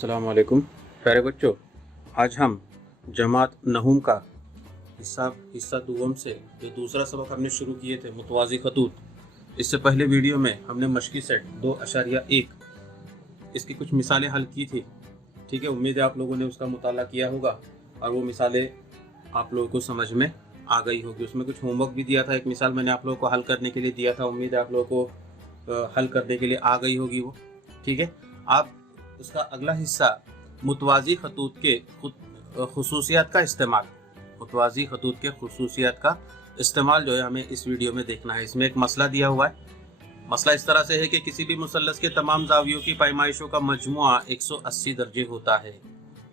अस्सलाम वालेकुम प्यारे बच्चों, आज हम जमात नहुम का हिस्सा दुवम से जो दूसरा सबक हमने शुरू किए थे मुतवाज़ी खतूत। इससे पहले वीडियो में हमने मशकी सेट 2.1 इसकी कुछ मिसालें हल की थी। ठीक है, उम्मीद है आप लोगों ने उसका मुताला किया होगा और वो मिसालें आप लोगों को समझ में आ गई होगी। उसमें कुछ होमवर्क भी दिया था, एक मिसाल मैंने आप लोगों को हल करने के लिए दिया था। उम्मीद है आप लोगों को हल करने के लिए आ गई होगी वो। ठीक है, आप उसका अगला हिस्सा मुतवाज़ी खतूत के खुसूसियात का इस्तेमाल, मुतवाज़ी खतूत के खुसूसियात का इस्तेमाल जो है हमें इस वीडियो में देखना है। इसमें एक मसला दिया हुआ है। मसला इस तरह से है कि किसी भी मुसल्लस के तमाम जावियों की पैमाइशों का मजमुआ 180 दर्जे होता है।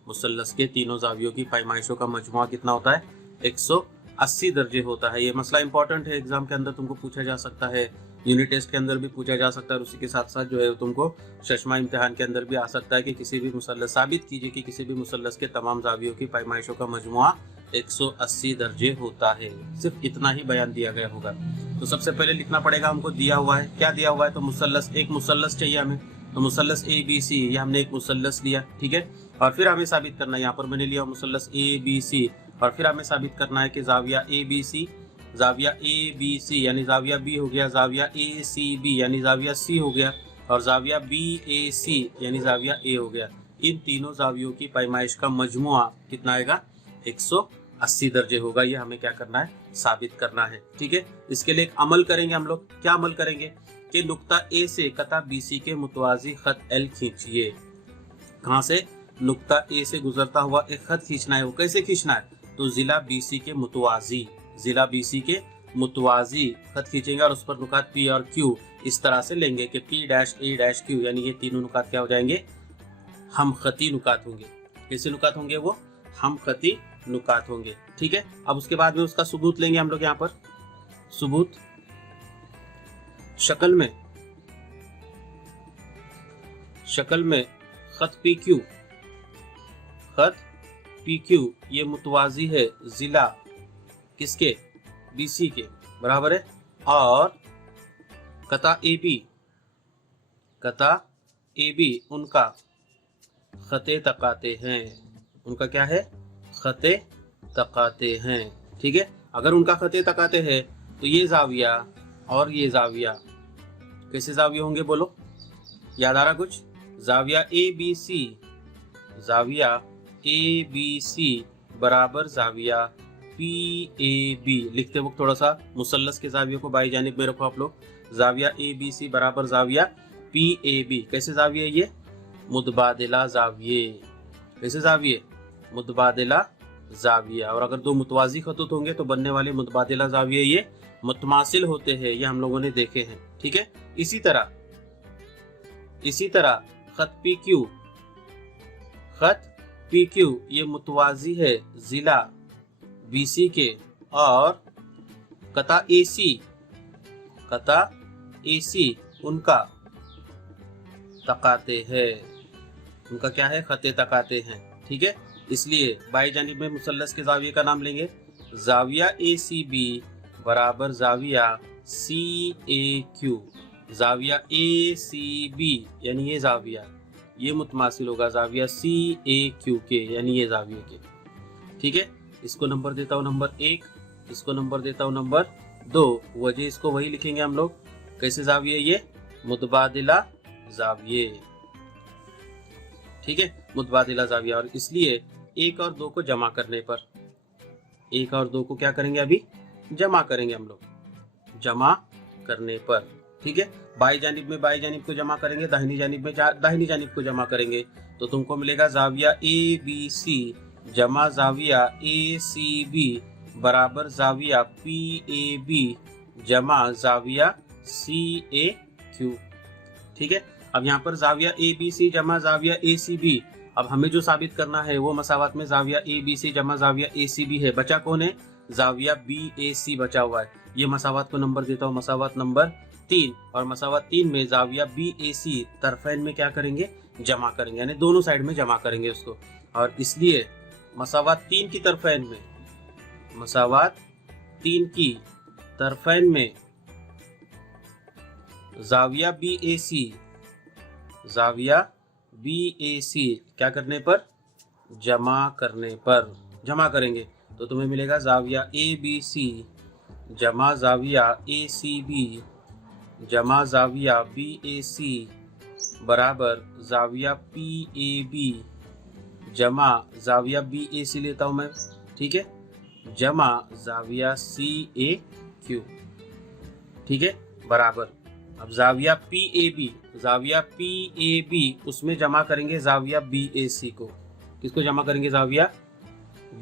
मुसल्लस के तीनों जावियों की पैमाइशों का मजमुआ कितना होता है? 180 दर्जे होता है। ये मसला इंपॉर्टेंट है, एग्जाम के अंदर तुमको पूछा जा सकता है, यूनिट टेस्ट के अंदर भी पूछा जा सकता है और उसी के साथ साथ जो है तुमको चश्मा इम्तिहान के अंदर भी आ सकता है कि किसी भी मुसल्लस, साबित कीजिए कि किसी भी मुसल्लस के तमाम जावियों की पैमाइशों का मजमुआ 180 दर्जे होता है। सिर्फ इतना ही बयान दिया गया होगा। तो सबसे पहले लिखना पड़ेगा हमको, दिया हुआ है, क्या दिया हुआ है? तो मुसल्लस, एक मुसल्लस चाहिए हमें। तो मुसल्लस ABC, ये हमने एक मुसल्लस लिया। ठीक है, और फिर हमें साबित करना है, यहाँ पर मैंने लिया मुसल्लस ABC और फिर हमें साबित करना है कि जाविया ABC, जाविया ABC यानी जाविया B हो गया, जाविया ACB यानी जाविया C हो गया और जाविया BAC यानी जाविया A हो गया। इन तीनों जावियों की पैमाइश का मजमुआ कितना आएगा? 180 दर्जे होगा। ये हमें क्या करना है? साबित करना है। ठीक है, इसके लिए एक अमल करेंगे हम लोग। क्या अमल करेंगे कि नुक्ता A से कता BC के मुतवाज़ी खत L खींचिए। कहाँ से? नुक्ता A से गुजरता हुआ एक खत खींचना है। वो कैसे खींचना है? तो जिला BC के मुतवाज़ी, जिला BC के मुतवाज़ी खत खींचेंगे और उस पर नुकात P और Q इस तरह से लेंगे कि P-A-Q यानी ये तीनों नुकात क्या हो जाएंगे? हम खती नुकात होंगे। कैसे नुकात होंगे वो? हम खती नुकात होंगे। ठीक है, अब उसके बाद में उसका सबूत लेंगे हम लोग। यहाँ पर सबूत शक्ल में खत PQ, खत PQ ये मुतवाज़ी है जिला किसके? BC के, बराबर है। और कता AB, कता AB उनका खते तकाते हैं। उनका क्या है? खते तकाते हैं। ठीक है, अगर उनका खते तकाते हैं तो ये जाविया और ये जाविया कैसे जाविया होंगे बोलो? याद आ रहा कुछ? जाविया ABC, जाविया ABC बराबर जाविया PAB। लिखते वक्त थोड़ा सा मुसल्लस के जावियों को बाई जानिब में रखो आप लोग। जाविया ABC बराबर जाविया PAB। कैसे जाविये? ये मुतबादिला जाविये। कैसे जाविये? मुतबादिला जाविया। और अगर दो मुतवाज़ी खतूत होंगे तो बनने वाले मुतबादिला जाविये ये मुतमासिल होते हैं, ये हम लोगों ने देखे हैं। ठीक है, इसी तरह खत PQ ये मुतवाज़ी है जिला BC के और कता AC उनका तकाते हैं। उनका क्या है? खते तकाते हैं। ठीक है, इसलिए बाई जानिब में मुसल्लस के जाविये का नाम लेंगे। जाविया ACB बराबर जाविया CAQ। जाविया ACB यानी ये जाविया, ये मुतमासिल होगा जाविया CAQ के यानी ये जाविये के। ठीक है, इसको नंबर देता हूँ नंबर 1, इसको नंबर देता हूँ नंबर 2। वजह इसको वही लिखेंगे हम लोग। कैसे जाविये? ये मुतबादिला जाविये। ठीक है, मुतबादिला जाविया। और इसलिए 1 और 2 को जमा करने पर, 1 और 2 को क्या करेंगे? अभी जमा करेंगे हम लोग, जमा करने पर। ठीक है, बाई जानिब में बाई जानिब को जमा करेंगे, दाहिनी जानिब में दाहिनी जानिब को जमा करेंगे तो तुमको मिलेगा जाविया ABC जमा जाविया ACB बराबर जाविया PAB जमा जाविया CAQ। ठीक है, अब यहाँ पर जाविया ABC जमा जाविया ACB, अब हमें जो साबित करना है वो मसावत में जाविया ABC जमा जाविया ACB है। बचा कौन है? जाविया BAC बचा हुआ है। ये मसावत को नंबर देता हूँ, मसावत नंबर 3। और मसावत 3 में जाविया BAC तरफैन में क्या करेंगे? जमा करेंगे, यानी दोनों साइड में जमा करेंगे उसको। और इसलिए मसावत 3 की तरफैन में, मसावत 3 की तरफैन में जाविया BAC, जाविया BAC क्या करने पर, जमा करने पर, जमा करेंगे तो तुम्हें मिलेगा जाविया ABC जमा जाविया ACB जमा जाविया BAC बराबर जाविया PAB जमा जाविया BAC लेता हूं मैं, ठीक है, जमा जाविया CAQ, ठीक है, बराबर। अब जाविया PAB उसमें जमा करेंगे जाविया BAC को। किसको जमा करेंगे, जाविया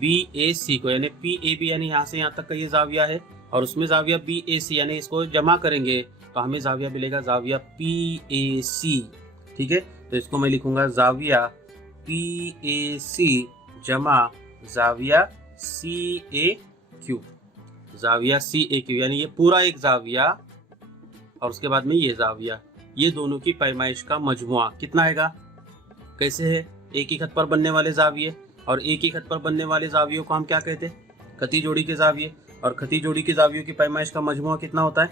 BAC को, यानी PAB यानी यहाँ से यहाँ तक का ये जाविया है और उसमें जाविया BAC यानी इसको जमा करेंगे तो हमें जाविया मिलेगा जाविया PAC, ठीक है। तो इसको मैं लिखूंगा जाविया PAC जमा जाविया CAQ, जाविया CAQ यानी ये पूरा एक जाविया और उसके बाद में ये जाविया, ये दोनों की पैमाइश का मजमुआ कितना आएगा। कैसे है, एक ही खत पर बनने वाले जाविये, और एक ही खत पर बनने वाले जावियों को हम क्या कहते हैं, खती जोड़ी के जाविये, और खती जोड़ी के जावियों की पैमाइश का मजमुआ कितना होता है,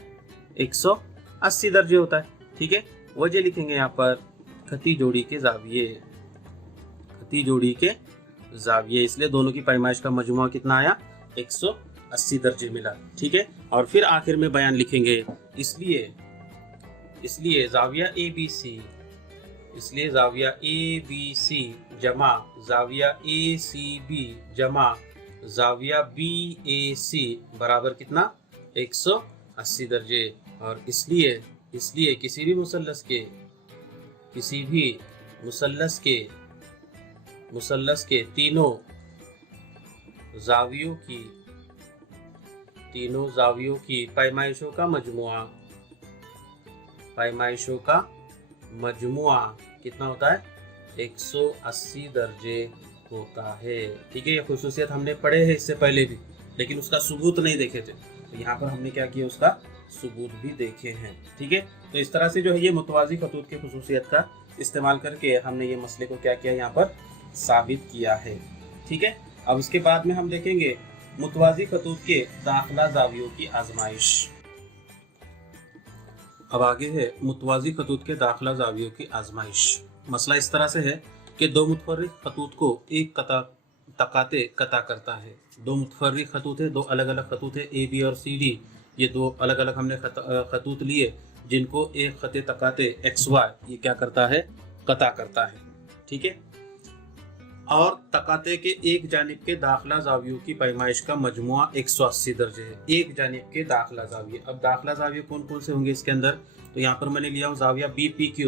180 दर्जे होता है, ठीक है। वजह लिखेंगे यहाँ पर खती जोड़ी के जाविये, खती जोड़ी के जाविये, इसलिए दोनों की पैमाइश का मजमुआ कितना आया, 180 दर्जे मिला, ठीक है। और फिर आखिर में बयान लिखेंगे, इसलिए जाविया ABC, इसलिए जाविया ABC जमा जाविया ACB जमा जाविया BAC बराबर कितना, 180 दर्जे। और इसलिए किसी भी मुसल्लस के तीनों जावियों की पैमाइशों का मजमुआ कितना होता है, 180 दर्जे होता है, ठीक है। ये खुसूसियत हमने पढ़े हैं इससे पहले भी, लेकिन उसका सबूत नहीं देखे थे, तो यहाँ पर हमने क्या किया, उसका सबूत भी देखे हैं, ठीक है। तो इस तरह से जो है ये मुतवाज़ी खतूत की खुसूसियत का इस्तेमाल करके हमने ये मसले को क्या किया, यहाँ पर साबित किया है, ठीक है। अब इसके बाद में हम देखेंगे मुतवाज़ी खतूत के दाखिला जावियों की आजमाइश। अब आगे है मुतवाज़ी खतूत के दाखिला जावियों की आजमाइश। मसला इस तरह से है कि दो मुतफर्रिक खतूत को एक तकाते कता करता है। दो मुतफर्रिक खतूत है, दो अलग अलग खतूत है, AB और CD, ये दो अलग अलग हमने खतूत लिए जिनको एक खत तकाते XY ये क्या करता है, कता करता है, ठीक है। और तकाते के एक जानिब के दाखिला जावियों की पैमाइश का मजमुआ 180 दर्जे है, एक जानिब के दाखिला जाविये। अब दाखिला जाविये कौन कौन से होंगे इसके अंदर, तो यहाँ पर मैंने लिया हूँ जाविया BPQ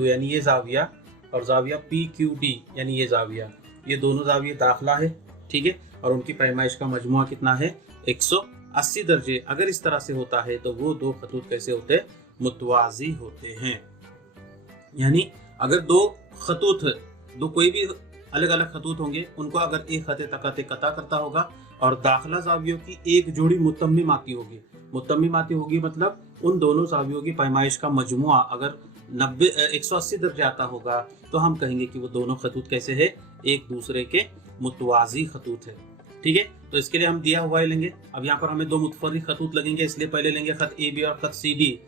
यानी ये जाविया, और जाविया PQD यानी ये जाविया, ये दोनों जाविये दाखिला है, ठीक है। और उनकी पैमाइश का मजमुआ कितना है, 180 दर्जे। अगर इस तरह से होता है तो वो दो खतूत कैसे होते हैं, मुतवाज़ी होते हैं। यानी अगर दो खतूत, दो कोई भी अलग अलग खतूत होंगे, उनको अगर एक खत तकाते कता करता होगा और दाखिला जावियों की एक जोड़ी मुतम्मिमाती होगी, मतलब उन दोनों जावियों की पैमाइश का मजमुआ अगर 180 दर्जे आता होगा, तो हम कहेंगे कि वो दोनों खतूत कैसे है, एक दूसरे के मुतवाज़ी खतूत है, ठीक है। तो इसके लिए हम दिया हुआ लेंगे। अब यहाँ पर हमें दो मुतफर्रिक खतूत लगेंगे, इसलिए पहले लेंगे खत AB और खत CD,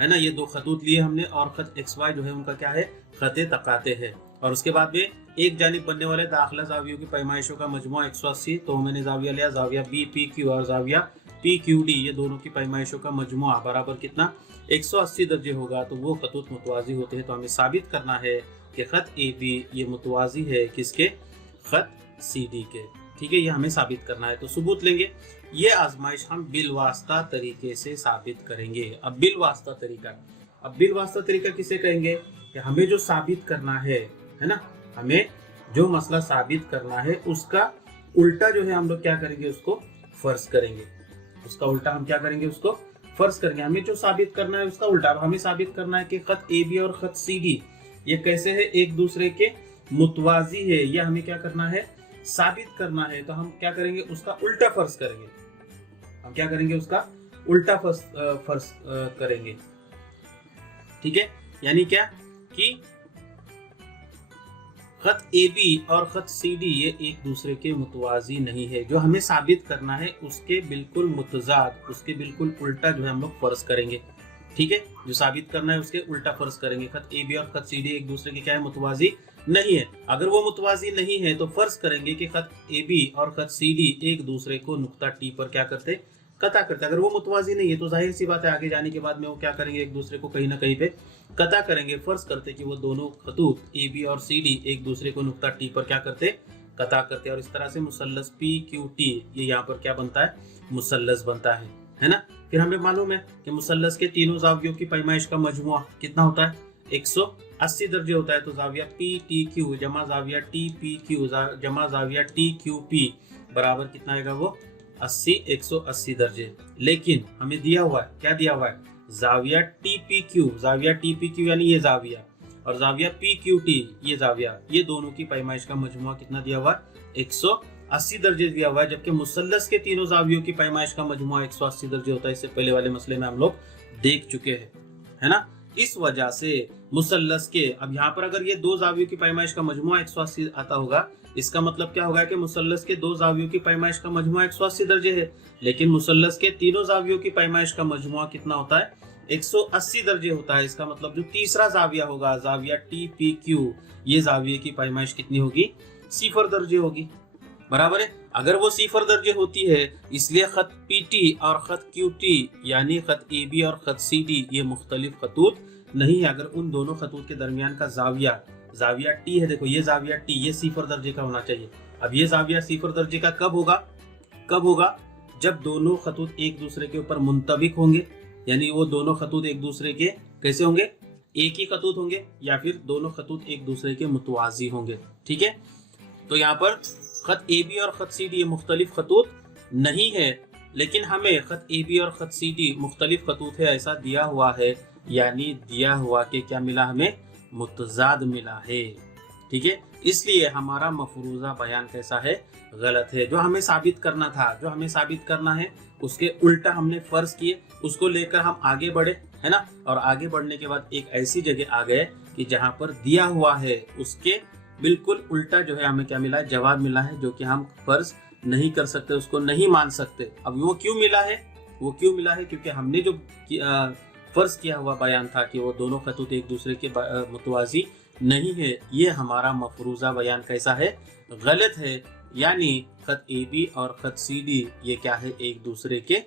है ना, ये दो खतूत लिए हमने, और खत XY जो है उनका क्या है, खत तकाते है। और उसके बाद में एक जानिब बनने वाले दाखिला जावियों की पैमाइशों का मजमुआ 180, तो मैंने जाविया लिया जाविया BPQ और जाविया PQD, ये दोनों की पैमाइशों का मजमुआ बराबर कितना, 180 दर्जे होगा, तो वो खतूत मुतवाज़ी होते हैं। तो हमें साबित करना है कि खत AB ये मुतवाज़ी है किसके, खत CD के, ठीक है, ये हमें साबित करना है। तो सबूत लेंगे, ये आजमाइश हम बिलवास्ता तरीके से साबित करेंगे। अब बिलवास्ता तरीका किसे कहेंगे, कि हमें जो साबित करना है ना, हमें जो मसला साबित करना है उसका उल्टा जो है हम लोग क्या करेंगे, उसको फर्ज करेंगे। उसका उल्टा हम क्या करेंगे, उसको फर्ज करेंगे। हमें जो साबित करना है उसका उल्टा, हमें साबित करना है कि खत AB और खत CD ये कैसे है, एक दूसरे के मुतवाज़ी है, ये हमें क्या करना है, साबित करना है। तो हम क्या करेंगे, उसका उल्टा फर्ज करेंगे। हम क्या करेंगे, उसका उल्टा फर्ज करेंगे, ठीक है। यानी क्या कि खत AB और खत CD ये एक दूसरे के मुतवाज़ी नहीं है। जो हमें साबित करना है उसके बिल्कुल मुतज़ाद, उसके बिल्कुल उल्टा जो है हम लोग फर्ज करेंगे, ठीक है, जो साबित करना है उसके उल्टा फर्ज करेंगे। खत ए बी और खत सी डी एक दूसरे के क्या है, मुतवाजी नहीं है। अगर वो मुतवाजी नहीं है तो फर्ज करेंगे कि खत ए बी और खत सी डी एक दूसरे को नुक्ता टी पर क्या करते, कता करते। अगर वो मुतवाजी नहीं है तो जाहिर सी बात है आगे जाने के बाद में वो क्या करेंगे, एक दूसरे को कहीं ना कहीं पे कता करेंगे। फर्ज करते कि वो दोनों खतूत ए बी और सी डी एक दूसरे को नुक्ता टी पर क्या करते, कता करते। और इस तरह से मुसल्लस पी क्यू टी ये यहाँ पर क्या बनता है, मुसल्लस बनता है ना। फिर हमें मालूम है कि मुसल्लस के तीनों जावियों की पैमाइश का मजमुआ कितना होता है, 180 दर्जे होता है। तो जाविया पी टी क्यू जमा जाविया टी पी क्यू जमा जाविया टी क्यू पी बराबर कितना आएगा, वो 80, 180 दर्जे। लेकिन हमें दिया हुआ है, क्या दिया हुआ है, जाविया टी पी क्यू, जाविया टी पी क्यू यानी ये जाविया, और जाविया पी क्यू टी ये जाविया, ये दोनों की पैमाइश का मजमुआ कितना दिया हुआ है, 180 दर्जे दिया हुआ है। जबकि मुसल्लस के तीनों जावियों की पैमाइश का मजमुआ 180 दर्जे होता है। इससे पहले वाले मसले में हम लोग देख चुके हैं, है ना। इस वजह से मुसल्लस के, अब यहाँ पर अगर ये दो जावियों की पैमाइश का मजमुआ 180 आता होगा, इसका मतलब क्या होगा कि मुसल्लस के दो जावियों की पैमाइश का मजमुआ 180 दर्जे है। लेकिन मुसल्लस के तीनों जावियों की पैमाइश का मजमुआ कितना होता है, 180 दर्जे होता है। इसका मतलब जो तीसरा जाविया होगा, जाविया टी पी क्यू, ये जाविये की पैमाइश कितनी होगी, 0 दर्जे होगी, बराबर है। अगर वो 0 दर्जे होती है, इसलिए खत पी टी और खत क्यू टी यानी खत ए बी और खत सी डी ये मुख्तलिफ खतूत नहीं है। अगर उन दोनों खतूत के दरमियान का जाविया, जाविया टी है, देखो ये जाविया टी, ये 0 दर्जे का होना चाहिए। अब ये जाविया 0 दर्जे का कब होगा, कब होगा, जब दोनों खतूत एक दूसरे के ऊपर मुंतबिक होंगे, यानी वो दोनों खतूत एक दूसरे के कैसे होंगे, एक ही खतूत होंगे, या फिर दोनों खतूत एक दूसरे के मुतवाजी होंगे। ठीक है, तो यहाँ पर खत ए बी और खत सी डी ये मुख्तलिफ खतूत नहीं है, लेकिन हमें खत ए बी और खत सी डी मुख्तलिफ खतूत है ऐसा दिया हुआ है, यानी दिया हुआ कि क्या मिला, हमें मुतजाद मिला है। ठीक है, इसलिए हमारा मफरूजा बयान कैसा है, गलत है। जो हमें साबित करना था, जो हमें साबित करना है उसके उल्टा हमने फर्ज किए, उसको लेकर हम आगे बढ़े, है ना। और आगे बढ़ने के बाद एक ऐसी जगह आ गए कि जहां पर दिया हुआ है उसके बिल्कुल उल्टा जो है हमें क्या मिला है, जवाब मिला है, जो कि हम फर्ज नहीं कर सकते, उसको नहीं मान सकते। अब वो क्यों मिला है, वो क्यों मिला है, क्योंकि हमने जो फर्ज किया हुआ बयान था कि वो दोनों खतूत एक दूसरे के मुतवाजी नहीं है, ये हमारा मफरूजा बयान कैसा है, गलत है। यानी खत ए बी और खत सी डी ये क्या है, एक दूसरे के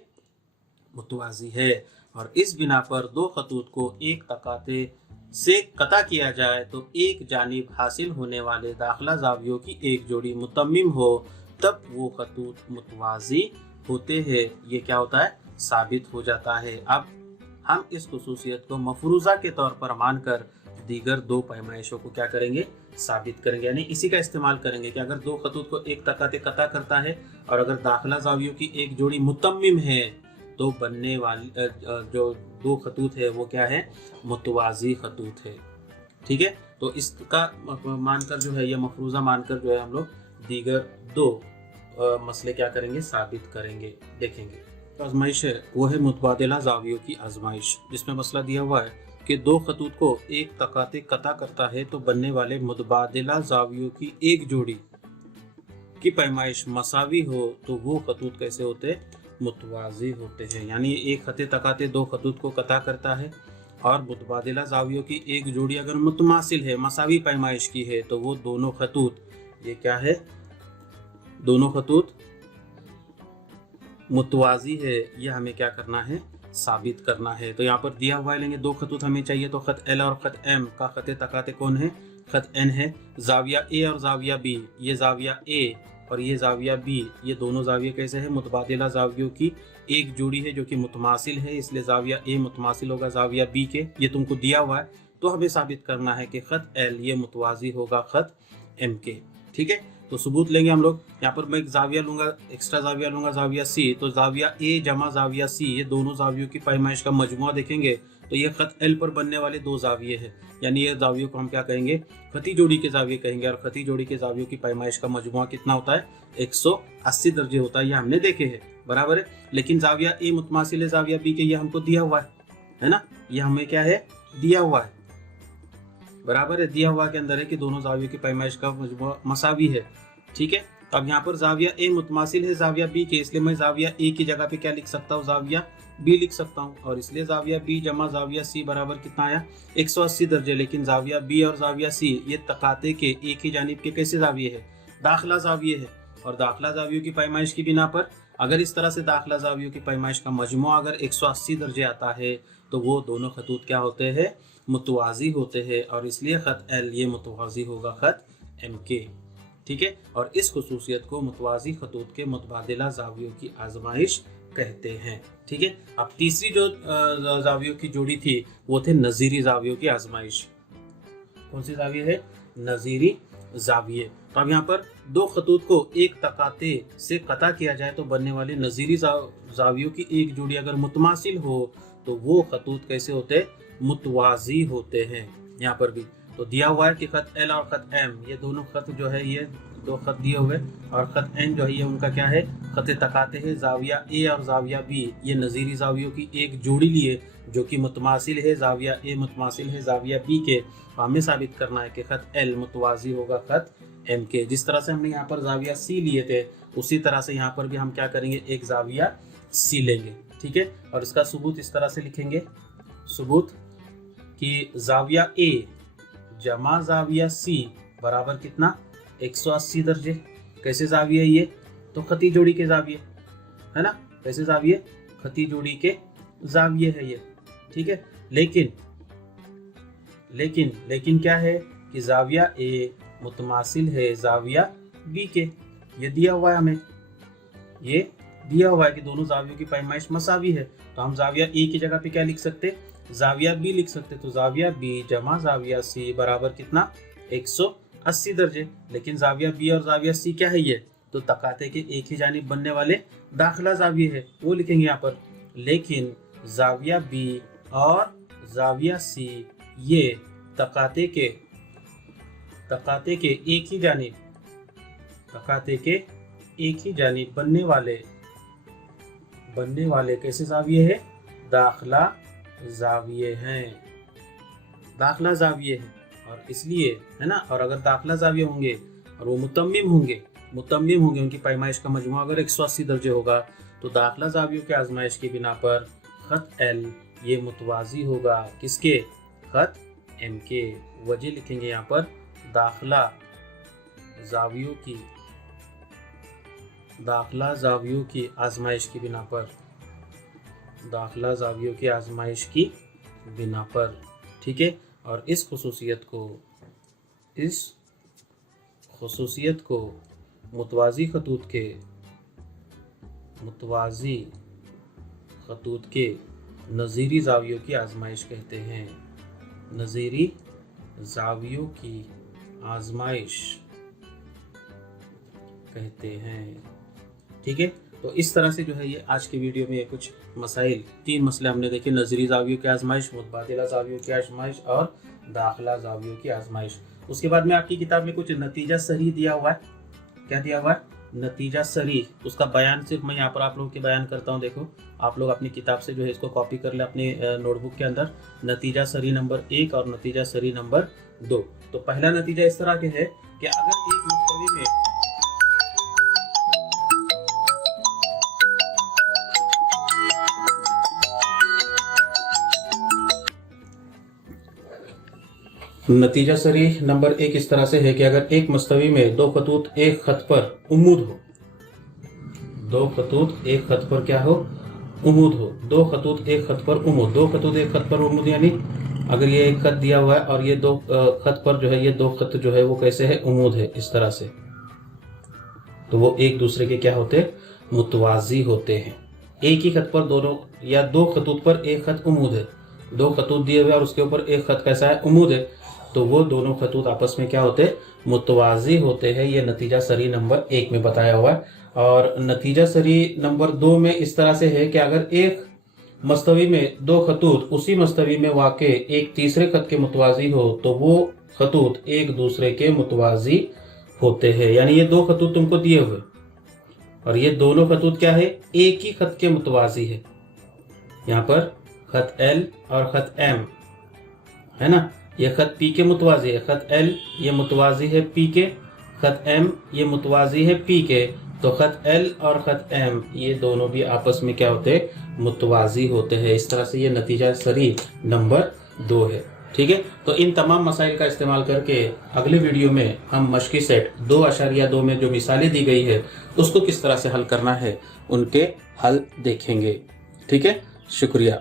मुतवाजी है। और इस बिना पर दो खतूत को एक तकाते से कता किया जाए तो एक जानिब हासिल होने वाले दाखिला जावियों की एक जोड़ी मुतम्मिम हो, तब वो खतूत मुतवाजी होते हैं। ये क्या होता है, साबित हो जाता है। अब हम इस खुसूसियत को मफरूजा के तौर पर मानकर दीगर दो पैमाइशों को क्या करेंगे, साबित करेंगे। यानी इसी का इस्तेमाल करेंगे कि अगर दो खतूत को एक तकाते कता करता है और अगर दाखिला जावियों की एक जोड़ी मुतम्मिम है, तो बनने वाली जो दो खतूत है वो क्या है, मुतवाजी खतूत है। ठीक है, तो इसका मानकर जो है, ये मफरूजा मानकर जो है हम लोग दीगर दो मसले क्या करेंगे, साबित करेंगे, देखेंगे। तो आजमाइश है वो है मुतबादिला जावियों की आजमाइश, जिसमें मसला दिया हुआ है कि दो खतूत को एक तकाते कता करता है तो बनने वाले मुतबादिला जावियों की एक जोड़ी की पैमाइश मसावी हो तो वो खतूत कैसे होते, मुतवाजी होते हैं। यानी एक खते तकाते दो खतूत को कता करता है और मुतबादिला जावियों की एक जोड़ी अगर मुतमासिल है, मसावी पैमाइश की है, तो वो दोनों खतूत ये क्या है, दोनों खतूत मुतवाजी है। ये हमें क्या करना है, साबित करना है। तो यहाँ पर दिया हुआ है, लेंगे दो खतूत हमें चाहिए, तो खत एल और खत एम का खते तकाते कौन है, खत एन है। जाविया ए और जाविया बी, ये जाविया ए और ये जाविया बी, ये दोनों जाविया कैसे है, मुतबादिला जावियों की एक जोड़ी है जो कि मुतमासिल है, इसलिए जाविया ए मुतमासिल होगा जाविया बी के। ये तुमको दिया हुआ है, तो हमें साबित करना है कि खत एल ये मुतवाजी होगा खत एम के। ठीक है, तो सबूत लेंगे हम लोग। यहाँ पर मैं एक जाविया लूंगा, एक्स्ट्रा जाविया लूंगा, जाविया सी, तो जाविया ए जमा जाविया सी, ये दोनों जावियों की पैमाइश का मजमुआ देखेंगे तो ये खत एल पर बनने वाले दो जाविये हैं। यानी ये जावियों को हम क्या कहेंगे, खती जोड़ी के जाविये कहेंगे। और खती जोड़ी के जावियों की पैमाइश का मजमुआ कितना होता है, 180 दर्जे होता है, ये हमने देखे हैं, बराबर है। लेकिन जाविया ए मुतमासिल है जाविया बी के, ये हमको दिया हुआ है ना, ये हमें क्या है, दिया हुआ है, बराबर है। दिया हुआ के अंदर है कि दोनों जावियों की पैमाइश का मजमुआ मसावी है। ठीक है, अब यहाँ पर जाविया ए मुतमासिल है जाविया बी के, इसलिए मैं जाविया ए की जगह पे क्या लिख सकता हूँ, जाविया बी लिख सकता हूँ, और इसलिए जाविया बी जमा जाविया सी बराबर कितना आया 180 दर्जे। लेकिन जाविया बी और जाविया सी ये तकाते के एक ही जानिब के कैसे जाविये है, दाखिला जाविये है। और दाखिला जावियों की पैमाइश की बिना पर अगर इस तरह से दाखिला जावियों की पैमाइश का मजमू अगर 180 दर्जे आता है तो वो दोनों खतूत क्या होते हैं, मुतवाज़ी होते हैं, और इसलिए ख़त एल ये मुतवाज़ी होगा ख़त एम के। ठीक है, और इस खुसूसियत को मुतवाज़ी खतूत के मुतबादिला जावियों की आजमाइश कहते हैं। ठीक है, अब तीसरी जो जावियों की जोड़ी थी वो थे नज़ीरी जावियों की आजमाइश। कौन सी जाविये है, नज़ीरी जाविये। तो अब यहाँ पर दो खतूत को एक तकाते से कता किया जाए तो बनने वाले नज़ीरी जावियों की एक जोड़ी अगर मुतमासिल हो तो वो खतूत कैसे होते, मुतवाज़ी होते हैं। यहाँ पर भी तो दिया हुआ है कि ख़त एल और ख़त एम ये दोनों खत जो है, ये दो खत दिए हुए, और ख़त एन जो है ये उनका क्या है, ख़त तकाते है। जाविया ए और जाविया बी ये नज़ीरी जावियों की एक जोड़ी लिए जो कि मुतमासिल है, जाविया ए मुतमासिल है जाविया बी के। तो हमें साबित करना है कि ख़त एल मुतवाज़ी होगा ख़त एम के। जिस तरह से हमने यहाँ पर जाविया सी लिए थे उसी तरह से यहाँ पर भी हम क्या करेंगे, एक जाविया सी लेंगे। ठीक है, और इसका सबूत इस तरह से लिखेंगे, सबूत कि जाविया ए जमा जाविया सी बराबर कितना 180 दर्जे। कैसे जाविये ये, तो खती जोड़ी के जाविये है ना, कैसे जाविये, खती जोड़ी के जाविये है ये। ठीक है, लेकिन लेकिन लेकिन क्या है कि जाविया ए मुतमासिल है जाविया बी के। ये दिया हुआ है हमें, ये दिया हुआ है कि दोनों जावियों की पैमाइश मसावी है। तो हम जाविया ए की जगह पे क्या लिख सकते, जाविया बी लिख सकते। तो जाविया बी जमा जाविया सी बराबर कितना 180 दर्जे। लेकिन जाविया बी और जाविया सी क्या है, ये तो तकाते के एक ही जानिब बनने वाले दाखिला जाविये है, वो लिखेंगे यहाँ पर। लेकिन जाविया बी और जाविया सी ये तकाते के एक ही जानिब, तकाते के एक ही जानिब बनने वाले कैसे जाविये है, दाखिला जाविये हैं, दाखिला जाविये हैं। और इसलिए है ना, और अगर दाखिला जाविये होंगे और वो मुतम्मिम होंगे उनकी पैमाइश का मजमू अगर 180 दर्जे होगा तो दाखिला जावियों के आजमाइश की बिना पर ख़त एल ये मुतवाज़ी होगा किसके, ख़त एम के। वजह लिखेंगे यहाँ पर, दाखिला जावियों की आजमाइश की बिना पर, दाखिला जावियों की आजमाइश की बिना पर। ठीक है, और इस खुसूसियत को मुतवाज़ी खतूत के नज़ीरी जावियों की आजमाइश कहते हैं, नज़ीरी जावियों की आजमाइश कहते हैं। ठीक है, तो इस तरह से जो है ये आज की वीडियो में कुछ मसाइल, 3 मसले हमने देखे, नज़ीरी जावियों की आजमाइश, मुतबादिला जावियों की आजमाइश और दाखिला जावियों की आजमाइश। उसके बाद में आपकी किताब में कुछ नतीजा सरी दिया हुआ है। क्या दिया हुआ है, नतीजा सरी। उसका बयान सिर्फ मैं यहाँ पर आप लोगों के बयान करता हूँ। देखो, आप लोग अपनी किताब से जो है इसको कॉपी कर ले अपने नोटबुक के अंदर। नतीजा सरी नंबर 1 और नतीजा सरी नंबर 2। तो पहला नतीजा इस तरह के है कि अगर एक मुस्तवी में नतीजा सरी नंबर 1 इस तरह से है कि अगर एक मस्तवी में दो खतूत एक खत पर उम्मूद हो, दो खतूत एक खत पर क्या हो, उम्मूद हो, दो खतूत एक खत पर उम्मूद, दो खतूत एक खत पर उम्मूद, यानी अगर ये एक खत दिया हुआ है और ये दो खत पर जो है, ये दो खत जो है वो कैसे है, उम्मूद है इस तरह से, तो वो एक दूसरे के क्या होते, मुतवाज़ी होते हैं। एक ही खत पर दोनों या दो खतूत पर एक खत उम्मूद है, दो खतूत दिए हुए और उसके ऊपर एक खत कैसा है, उम्मूद है, तो वो दोनों खतूत आपस में क्या होते, मुतवाज़ी होते हैं। ये नतीजा सरी नंबर 1 में बताया हुआ है। और नतीजा सरी नंबर 2 में इस तरह से है कि अगर एक मस्तवी में दो खतूत उसी मस्तवी में वाक़े एक तीसरे खत के मुतवाज़ी हो तो वो खतूत एक दूसरे के मुतवाज़ी होते हैं। यानी ये दो खतूत तुमको दिए हुए और ये दोनों खतूत क्या है, एक ही खत के मुतवाज़ी है। यहाँ पर खत एल और खत एम है ना, ये खत पी के मुतवाज़ी है, खत एल ये मुतवाज़ी है पी के, खत एम ये मुतवाज़ी है पी के। तो खत एल और खत एम ये दोनों भी आपस में क्या होते हैं, मुतवाजी होते हैं। इस तरह से ये नतीजा सरी नंबर 2 है। ठीक है, तो इन तमाम मसाइल का इस्तेमाल करके अगले वीडियो में हम मश्की सेट 2.2 में जो मिसालें दी गई है उसको किस तरह से हल करना है उनके हल देखेंगे। ठीक है, शुक्रिया।